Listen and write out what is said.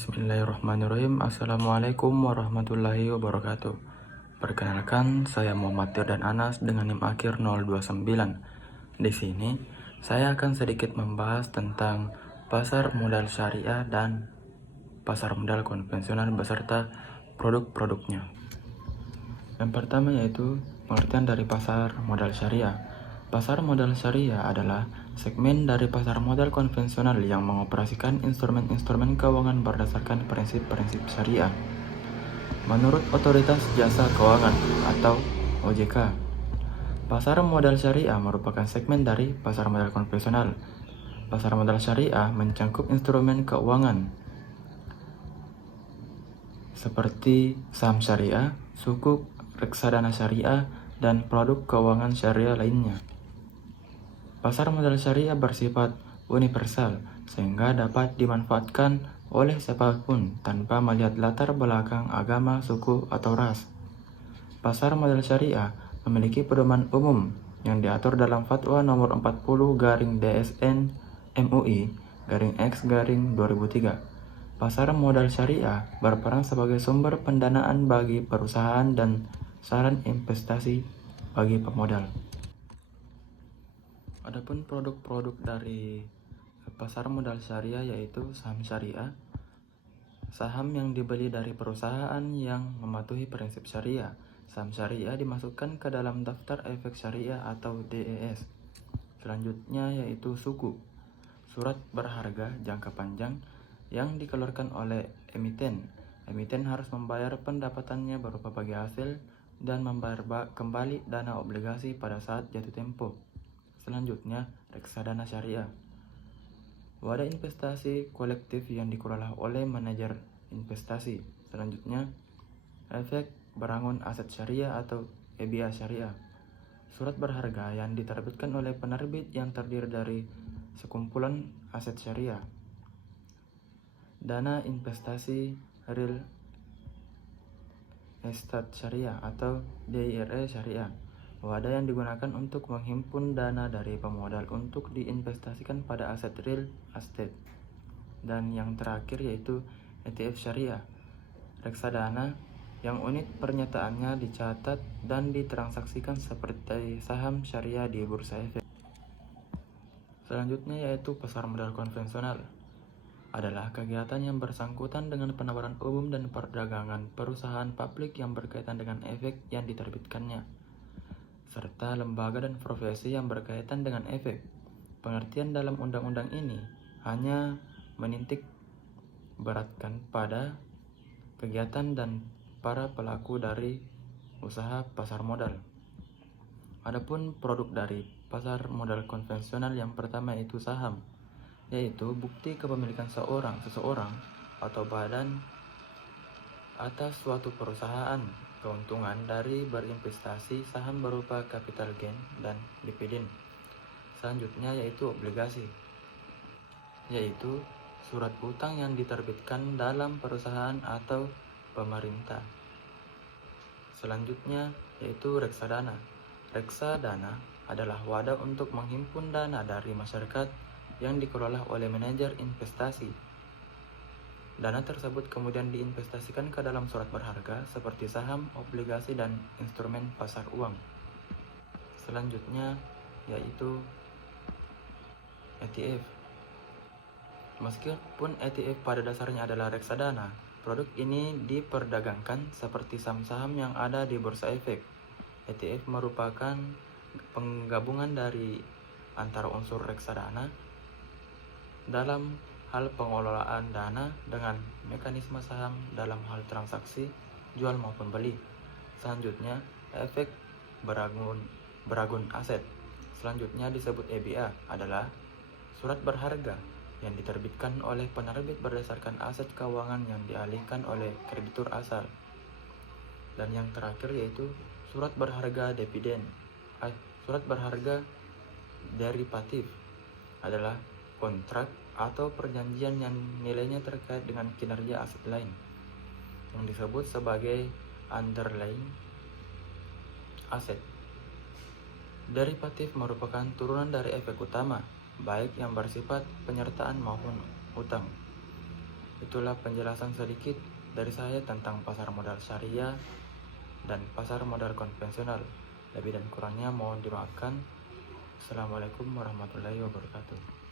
Bismillahirrahmanirrahim. Assalamualaikum warahmatullahi wabarakatuh. Perkenalkan, saya Muhammad Tirdan Anas dengan NIM akhir 029. Di sini, saya akan sedikit membahas tentang pasar modal syariah dan pasar modal konvensional beserta produk-produknya. Yang pertama yaitu pengertian dari pasar modal syariah. Pasar modal syariah adalah segmen dari pasar modal konvensional yang mengoperasikan instrumen-instrumen keuangan berdasarkan prinsip-prinsip syariah. Menurut Otoritas Jasa Keuangan atau OJK, pasar modal syariah merupakan segmen dari pasar modal konvensional. Pasar modal syariah mencakup instrumen keuangan seperti saham syariah, sukuk, reksadana syariah, dan produk keuangan syariah lainnya. Pasar modal syariah bersifat universal sehingga dapat dimanfaatkan oleh siapapun tanpa melihat latar belakang agama, suku, atau ras. Pasar modal syariah memiliki pedoman umum yang diatur dalam Fatwa Nomor 40/DSN MUI/X/2003. Pasar modal syariah berperan sebagai sumber pendanaan bagi perusahaan dan saran investasi bagi pemodal. Adapun produk-produk dari pasar modal syariah yaitu saham syariah. Saham yang dibeli dari perusahaan yang mematuhi prinsip syariah. Saham syariah dimasukkan ke dalam daftar efek syariah atau DES. Selanjutnya yaitu suku, surat berharga jangka panjang yang dikeluarkan oleh emiten. Emiten harus membayar pendapatannya berupa bagi hasil dan membayar kembali dana obligasi pada saat jatuh tempo. Selanjutnya, reksadana syariah, wadah investasi kolektif yang dikelola oleh manajer investasi. Selanjutnya, efek berangun aset syariah atau EBA syariah, surat berharga yang diterbitkan oleh penerbit yang terdiri dari sekumpulan aset syariah. Dana investasi real estate syariah atau DIRE syariah, wadah yang digunakan untuk menghimpun dana dari pemodal untuk diinvestasikan pada aset real estate. Dan yang terakhir yaitu ETF syariah, reksadana yang unit pernyataannya dicatat dan ditransaksikan seperti saham syariah di bursa efek. Selanjutnya yaitu pasar modal konvensional, adalah kegiatan yang bersangkutan dengan penawaran umum dan perdagangan perusahaan publik yang berkaitan dengan efek yang diterbitkannya, serta lembaga dan profesi yang berkaitan dengan efek. Pengertian dalam undang-undang ini hanya menitik beratkan pada kegiatan dan para pelaku dari usaha pasar modal. Adapun produk dari pasar modal konvensional yang pertama yaitu saham, yaitu bukti kepemilikan seseorang atau badan atas suatu perusahaan. Keuntungan dari berinvestasi saham berupa capital gain dan dividen. Selanjutnya yaitu obligasi, yaitu surat utang yang diterbitkan dalam perusahaan atau pemerintah. Selanjutnya yaitu reksadana. Reksadana adalah wadah untuk menghimpun dana dari masyarakat yang dikelola oleh manajer investasi. Dana tersebut kemudian diinvestasikan ke dalam surat berharga seperti saham, obligasi, dan instrumen pasar uang. Selanjutnya yaitu ETF. Meskipun ETF pada dasarnya adalah reksadana, produk ini diperdagangkan seperti saham-saham yang ada di bursa efek. ETF merupakan penggabungan dari antara unsur reksadana dalam hal pengelolaan dana dengan mekanisme saham dalam hal transaksi jual maupun beli. Selanjutnya, efek beragun aset. Selanjutnya disebut EBA adalah surat berharga yang diterbitkan oleh penerbit berdasarkan aset keuangan yang dialihkan oleh kreditur asal. Dan yang terakhir yaitu surat berharga dividen. Surat berharga derivatif adalah kontrak atau perjanjian yang nilainya terkait dengan kinerja aset lain yang disebut sebagai underlying asset. Derivatif merupakan turunan dari efek utama, baik yang bersifat penyertaan maupun utang. Itulah penjelasan sedikit dari saya tentang pasar modal syariah dan pasar modal konvensional. Lebih dan kurangnya mohon dimaafkan. Assalamualaikum warahmatullahi wabarakatuh.